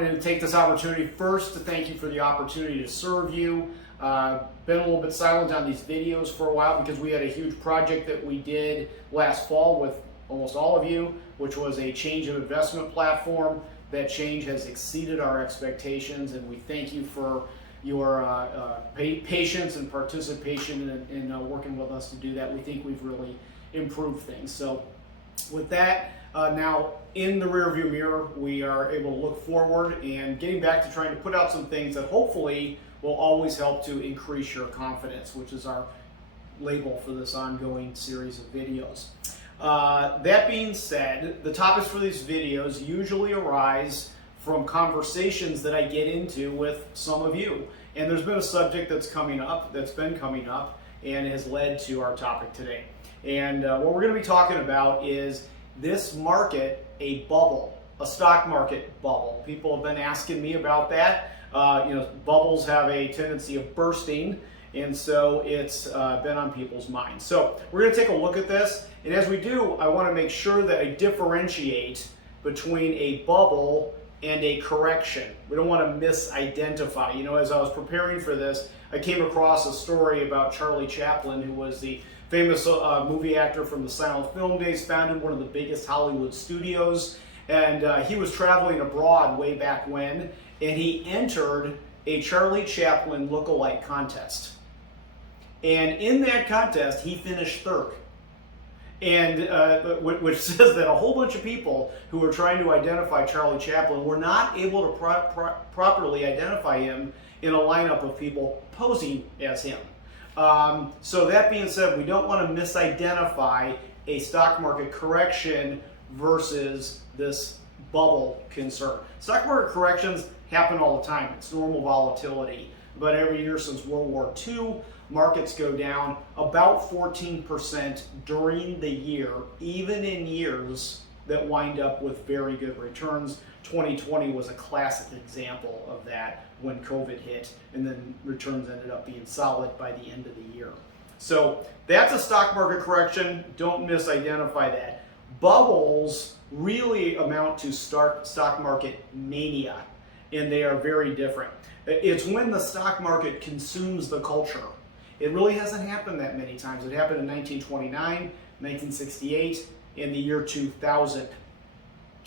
wanted to take this opportunity first to thank you for the opportunity to serve you. Been a little bit silent on these videos for a while because we had a huge project that we did last fall with almost all of you, which was a change of investment platform. That change has exceeded our expectations, and we thank you for your patience and participation in working with us to do that. We think we've really improved things. So with that, now in the rearview mirror, we are able to look forward and getting back to trying to put out some things that hopefully will always help to increase your confidence, which is our label for this ongoing series of videos. That being said, the topics for these videos usually arise from conversations that I get into with some of you. And there's been a subject that's been coming up, and has led to our topic today. And what we're going to be talking about is this market, a bubble, a stock market bubble. People have been asking me about that. Bubbles have a tendency of bursting, and so it's been on people's minds. So we're going to take a look at this, and as we do, I want to make sure that I differentiate between a bubble and a correction. We don't want to misidentify. As I was preparing for this, I came across a story about Charlie Chaplin, who was the famous movie actor from the silent film days, founded one of the biggest Hollywood studios, and he was traveling abroad way back when, and he entered a Charlie Chaplin look-alike contest. And in that contest, he finished third. And which says that a whole bunch of people who were trying to identify Charlie Chaplin were not able to properly identify him in a lineup of people posing as him. So that being said, we don't want to misidentify a stock market correction versus this bubble concern. Stock market corrections happen all the time. It's normal volatility. But every year since World War II, markets go down about 14% during the year, even in years that wind up with very good returns. 2020 was a classic example of that when COVID hit, and then returns ended up being solid by the end of the year. So that's a stock market correction. Don't misidentify that. Bubbles really amount to stock market mania, and they are very different. It's when the stock market consumes the culture. It really hasn't happened that many times. It happened in 1929, 1968, and the year 2000.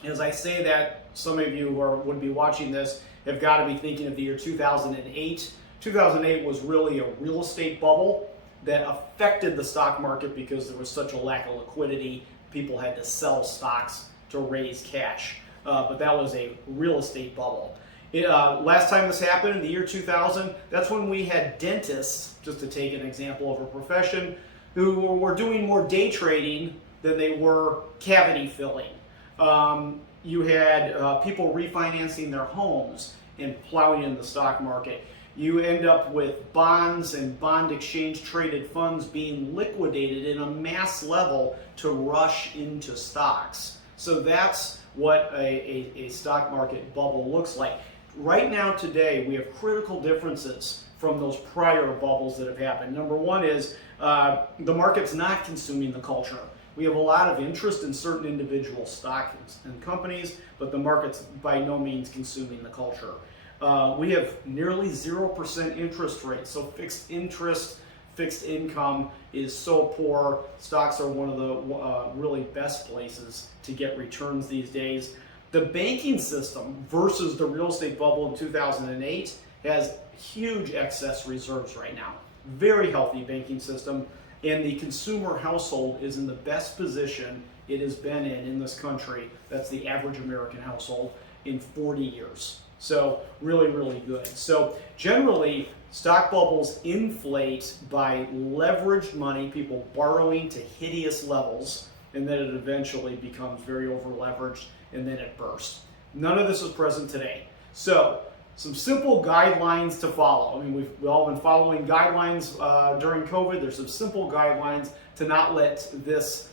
As I say that, some of you who would be watching this have got to be thinking of the year 2008. 2008 was really a real estate bubble that affected the stock market because there was such a lack of liquidity. People had to sell stocks to raise cash. But that was a real estate bubble. Last time this happened, in the year 2000, that's when we had dentists, just to take an example of a profession, who were doing more day trading than they were cavity filling. You had people refinancing their homes and plowing in the stock market. You end up with bonds and bond exchange traded funds being liquidated in a mass level to rush into stocks. So that's what a stock market bubble looks like. Right now today, we have critical differences from those prior bubbles that have happened. Number one is the market's not consuming the culture. We have a lot of interest in certain individual stocks and companies, but the market's by no means consuming the culture. We have nearly 0% interest rates, so fixed income is so poor. Stocks are one of the really best places to get returns these days. The banking system versus the real estate bubble in 2008 has huge excess reserves right now. Very healthy banking system, and the consumer household is in the best position it has been in this country. That's the average American household in 40 years. So really, really good. So generally, stock bubbles inflate by leveraged money, people borrowing to hideous levels, and then it eventually becomes very over-leveraged, and then it bursts. None of this is present today. So some simple guidelines to follow. I mean, we've all been following guidelines during COVID. There's some simple guidelines to not let this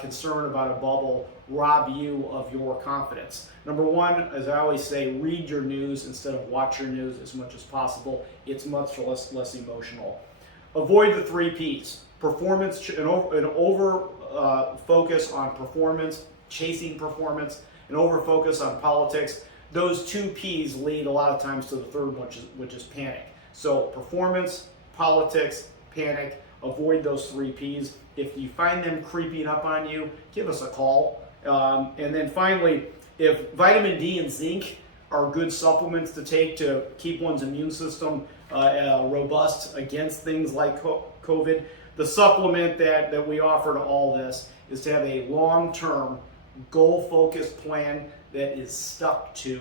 concern about a bubble rob you of your confidence. Number one, as I always say, read your news instead of watch your news as much as possible. It's much less emotional. Avoid the 3 Ps. Performance, an over focus on performance, chasing performance, an over focus on politics. those two P's lead a lot of times to the third one, which is panic. So performance, politics, panic, avoid those three P's. If you find them creeping up on you, give us a call. And then finally, if vitamin D and zinc are good supplements to take to keep one's immune system robust against things like COVID, the supplement that we offer to all this is to have a long-term, goal-focused plan that is stuck to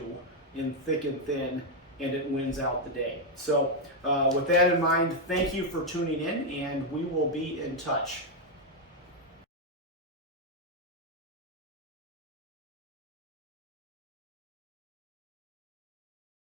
in thick and thin, and it wins out the day. So with that in mind, thank you for tuning in, and we will be in touch.